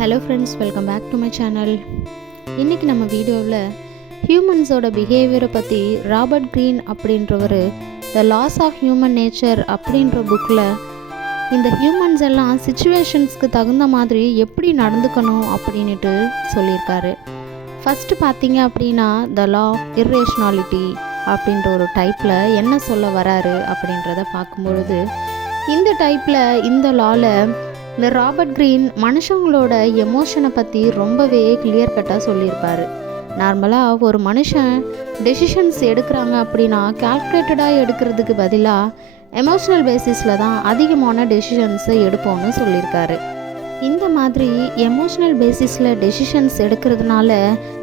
Hello friends, welcome back to my channel. இன்றைக்கி நம்ம வீடியோவில் ஹியூமன்ஸோட பிஹேவியரை பற்றி ராபர்ட் க்ரீன் அப்படின்றவர் the laws of human nature அப்படின்ற புக்கில் இந்த ஹியூமன்ஸ் எல்லாம் சிச்சுவேஷன்ஸ்க்கு தகுந்த மாதிரி எப்படி நடந்துக்கணும் அப்படின்ட்டு சொல்லியிருக்காரு. ஃபஸ்ட்டு பார்த்தீங்க அப்படின்னா த லா ஆஃப் இர்ரேஷ்னாலிட்டி அப்படின்ற ஒரு டைப்பில் என்ன சொல்ல வராரு அப்படின்றத பார்க்கும்பொழுது, இந்த டைப்பில் இந்த லாவில் இந்த ராபர்ட் க்ரீன் மனுஷங்களோட எமோஷனை பற்றி ரொம்பவே கிளியர் கட்டாக சொல்லியிருப்பார். நார்மலாக ஒரு மனுஷன் டெசிஷன்ஸ் எடுக்கிறாங்க அப்படின்னா கால்குலேட்டடாக எடுக்கிறதுக்கு பதிலாக எமோஷ்னல் பேசிஸில் தான் அதிகமான டெசிஷன்ஸை எடுப்போம்னு சொல்லியிருக்காரு. இந்த மாதிரி எமோஷ்னல் பேசிஸில் டெசிஷன்ஸ் எடுக்கிறதுனால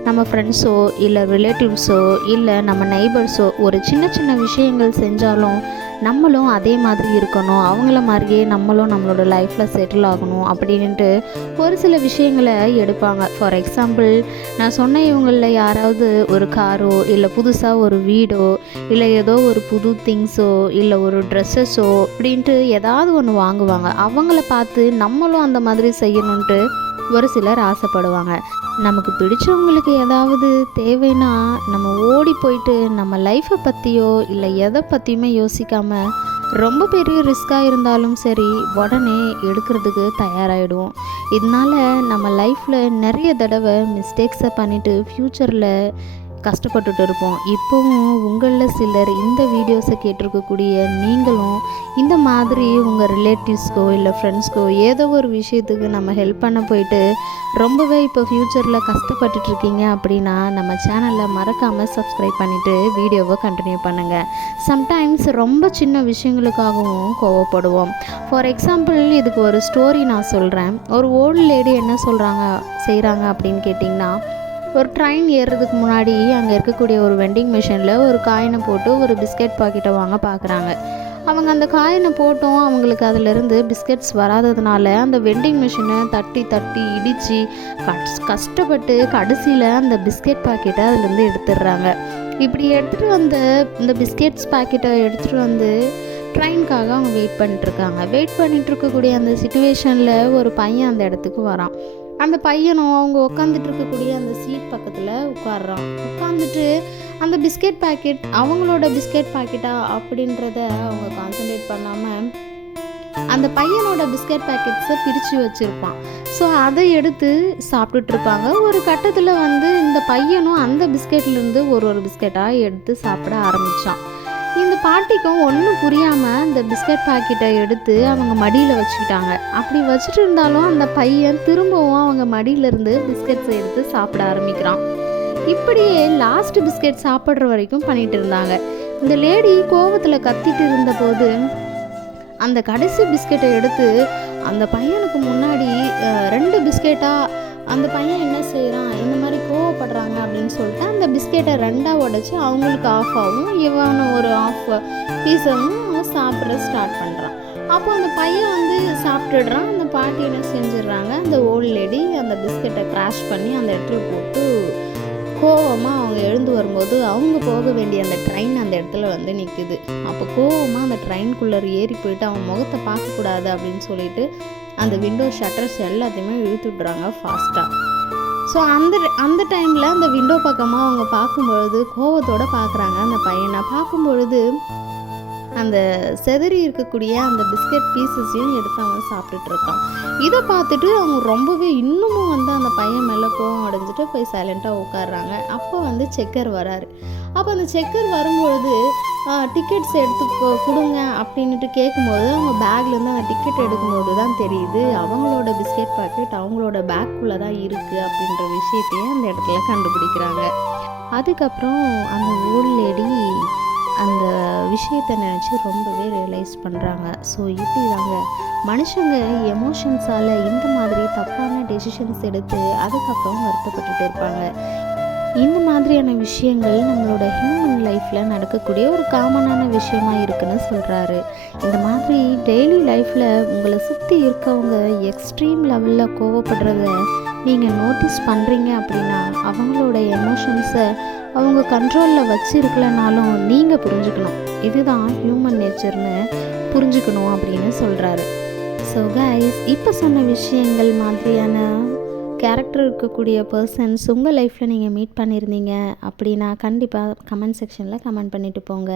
நம்ம ஃப்ரெண்ட்ஸோ இல்லை ரிலேட்டிவ்ஸோ இல்லை நம்ம நெய்பர்ஸோ ஒரு சின்ன சின்ன விஷயங்கள் செஞ்சாலும் நம்மளும் அதே மாதிரி இருக்கணும், அவங்கள மாதிரியே நம்மளும் நம்மளோட லைஃப்பில் செட்டில் ஆகணும் அப்படின்ட்டு ஒரு சில விஷயங்களை எடுப்பாங்க. ஃபார் எக்ஸாம்பிள், நான் சொன்ன இவங்களில் யாராவது ஒரு காரோ இல்லை புதுசாக ஒரு வீடோ இல்லை ஏதோ ஒரு புது திங்ஸோ இல்லை ஒரு ட்ரெஸ்ஸஸோ அப்படின்ட்டு ஏதாவது ஒன்று வாங்குவாங்க. அவங்கள பார்த்து நம்மளும் அந்த மாதிரி செய்யணுன்ட்டு ஒரு சிலர் ஆசைப்படுவாங்க. நமக்கு பிடிச்சவங்களுக்கு ஏதாவது தேவைன்னா நம்ம ஓடி போயிட்டு நம்ம லைஃப்பை பற்றியோ இல்லை எதை பற்றியுமே யோசிக்காமல் ரொம்ப பெரிய ரிஸ்க்காக இருந்தாலும் சரி உடனே எடுக்கிறதுக்கு தயாராகிடுவோம். இதனால் நம்ம லைஃப்பில் நிறைய தடவை மிஸ்டேக்ஸை பண்ணிவிட்டு ஃப்யூச்சரில் கஷ்டப்பட்டுட்டு இருப்போம். இப்போவும் உங்களில் சிலர் இந்த வீடியோஸை கேட்டிருக்கக்கூடிய நீங்களும் இந்த மாதிரி உங்கள் ரிலேட்டிவ்ஸ்க்கோ இல்லை ஃப்ரெண்ட்ஸ்க்கோ ஏதோ ஒரு விஷயத்துக்கு நம்ம ஹெல்ப் பண்ண போயிட்டு ரொம்பவே இப்போ ஃப்யூச்சரில் கஷ்டப்பட்டுட்ருக்கீங்க அப்படின்னா நம்ம சேனலில் மறக்காமல் சப்ஸ்கிரைப் பண்ணிவிட்டு வீடியோவை கண்டினியூ பண்ணுங்கள். சம்டைம்ஸ் ரொம்ப சின்ன விஷயங்களுக்காகவும் கோவப்படுவோம். ஃபார் எக்ஸாம்பிள், இதுக்கு ஒரு ஸ்டோரி நான் சொல்கிறேன். ஒரு ஓல்டு லேடி என்ன செய்கிறாங்க அப்படின்னு கேட்டிங்கன்னா, ஒரு ட்ரெயின் ஏறுறதுக்கு முன்னாடி அங்கே இருக்கக்கூடிய ஒரு வெண்டிங் மிஷினில் ஒரு காயினை போட்டு ஒரு பிஸ்கெட் பாக்கெட்டை வாங்க பார்க்குறாங்க. அவங்க அந்த காயினை போட்டும் அவங்களுக்கு அதிலிருந்து பிஸ்கெட்ஸ் வராததுனால அந்த வெண்டிங் மிஷினை தட்டி தட்டி இடித்து கஷ்டப்பட்டு கடைசியில் அந்த பிஸ்கெட் பாக்கெட்டை அதுலேருந்து எடுத்துடுறாங்க. இப்படி எடுத்துகிட்டு வந்த இந்த பிஸ்கெட்ஸ் பாக்கெட்டை எடுத்துகிட்டு வந்து ட்ரெயினுக்காக அவங்க வெயிட் பண்ணிகிட்ருக்கக்கூடிய அந்த சிச்சுவேஷனில் ஒரு பையன் அந்த இடத்துக்கு வரான். அந்த பையனும் அவங்க உட்காந்துட்டு இருக்கக்கூடிய அந்த சீட் பக்கத்தில் உட்காடுறான். உட்காந்துட்டு அந்த பிஸ்கெட் பாக்கெட் அவங்களோட பிஸ்கெட் பாக்கெட்டா அப்படின்றத அவங்க கான்சன்ட்ரேட் பண்ணாமல் அந்த பையனோட பிஸ்கெட் பாக்கெட்ஸை பிரித்து வச்சுருப்பான். ஸோ அதை எடுத்து சாப்பிட்டுட்ருப்பாங்க. ஒரு கட்டத்தில் இந்த பையனும் அந்த பிஸ்கெட்லேருந்து ஒரு பிஸ்கெட்டாக எடுத்து சாப்பிட ஆரம்பித்தான். இந்த பாட்டிக்கும் ஒன்றும் புரியாமல் இந்த பிஸ்கட் பாக்கெட்டை எடுத்து அவங்க மடியில் வச்சுக்கிட்டாங்க. அப்படி வச்சுட்டு இருந்தாலும் அந்த பையன் திரும்பவும் அவங்க மடியிலேருந்து பிஸ்கெட்ஸை எடுத்து சாப்பிட ஆரம்பிக்கிறான். இப்படியே லாஸ்ட் பிஸ்கெட் சாப்பிட்ற வரைக்கும் பண்ணிகிட்டு இருந்தாங்க. இந்த லேடி கோவத்தில் கத்திட்டு இருந்தபோது அந்த கடைசி பிஸ்கெட்டை எடுத்து அந்த பையனுக்கு முன்னாடி 2 பிஸ்கெட்டாக அந்த பையன் என்ன செய்கிறான், இந்த மாதிரி கோவப்படுறாங்க அப்படின்னு சொல்லிட்டு அந்த பிஸ்கெட்டை 2ஆக உடச்சி அவங்களுக்கு ஆஃபாகவும் இவன் ஒரு ஆஃப் பீஸவும் சாப்பிட்ற ஸ்டார்ட் பண்ணுறான். அப்போ அந்த பையன் சாப்பிட்டுடுறான். அந்த பாட்டி என்ன செஞ்சிடுறாங்க, அந்த ஓல்டு லேடி அந்த பிஸ்கெட்டை கிராஷ் பண்ணி அந்த இடத்துல போட்டு கோவமாக அவங்க எழுந்து வரும்போது அவங்க போக வேண்டிய அந்த ட்ரெயின் அந்த இடத்துல நிற்குது. அப்போ கோவமாக அந்த ட்ரெயின்குள்ளே ஏறி போயிட்டு அவங்க முகத்தை பார்க்கக்கூடாது அப்படின்னு சொல்லிட்டு அந்த விண்டோ ஷட்டர்ஸ் எல்லாத்தையுமே இழுத்து விட்றாங்க ஃபாஸ்ட்டாக. ஸோ அந்த டைமில் அந்த விண்டோ பக்கமாக அவங்க பார்க்கும்பொழுது கோவத்தோடு பார்க்குறாங்க. அந்த பையனை பார்க்கும்பொழுது அந்த செதறி இருக்கக்கூடிய அந்த பிஸ்கெட் பீசஸையும் எடுத்து அவன் சாப்பிட்டுட்ருக்கான். இதை பார்த்துட்டு அவங்க ரொம்பவே இன்னமும் அந்த பையன் மேலே கோவம் அடைஞ்சிட்டு போய் சைலண்ட்டாக உட்காடுறாங்க. அப்போ செக்கர் வராரு. அப்போ அந்த செக்கர் வரும்பொழுது டிக்கெட்ஸ் எடுத்து கொடுங்க அப்படின்ட்டு கேட்கும்போது அவங்க பேக்லேருந்து அந்த டிக்கெட் எடுக்கும்போது தான் தெரியுது அவங்களோட பிஸ்கெட் பாக்கெட் அவங்களோட பேக்குள்ளே தான் இருக்குது அப்படின்ற விஷயத்தையே அந்த இடத்துல கண்டுபிடிக்கிறாங்க. அதுக்கப்புறம் அந்த ஓல்டு லேடி அந்த விஷயத்தை நினச்சி ரொம்பவே ரியலைஸ் பண்ணுறாங்க. ஸோ இப்படி தாங்க மனுஷங்க எமோஷன்ஸால் இந்த மாதிரி தப்பான டெசிஷன்ஸ் எடுத்து அதுக்கப்புறம் வருத்தப்பட்டுட்டு இருப்பாங்க. இந்த மாதிரியான விஷயங்கள் நம்மளோட ஹியூமன் லைஃப்பில் நடக்கக்கூடிய ஒரு காமனான விஷயமாக இருக்குன்னு சொல்கிறாரு. இந்த மாதிரி டெய்லி லைஃப்பில் உங்களை சுற்றி இருக்கவங்க எக்ஸ்ட்ரீம் லெவலில் கோவப்படுறத நீங்கள் நோட்டீஸ் பண்ணுறீங்க அப்படின்னா அவங்களோட எமோஷன்ஸை அவங்க கண்ட்ரோலில் வச்சுருக்கலனாலும் நீங்கள் புரிஞ்சுக்கணும். இதுதான் ஹியூமன் நேச்சர்னு புரிஞ்சுக்கணும் அப்படின்னு சொல்கிறாரு. ஸோ கைஸ், இப்போ சொன்ன விஷயங்கள் மாதிரியான கேரக்டர் இருக்கக்கூடிய பர்சன்ஸ் உங்கள் லைஃப்பில் நீங்கள் மீட் பண்ணியிருந்தீங்க அப்படின்னா கண்டிப்பாக கமெண்ட் செக்ஷனில் கமெண்ட் பண்ணிவிட்டு போங்க.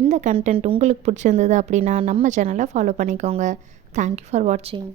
இந்த கண்டென்ட் உங்களுக்கு பிடிச்சிருந்தது அப்படின்னா நம்ம சேனலை ஃபாலோ பண்ணிக்கோங்க. தேங்க்யூ ஃபார் வாட்சிங்.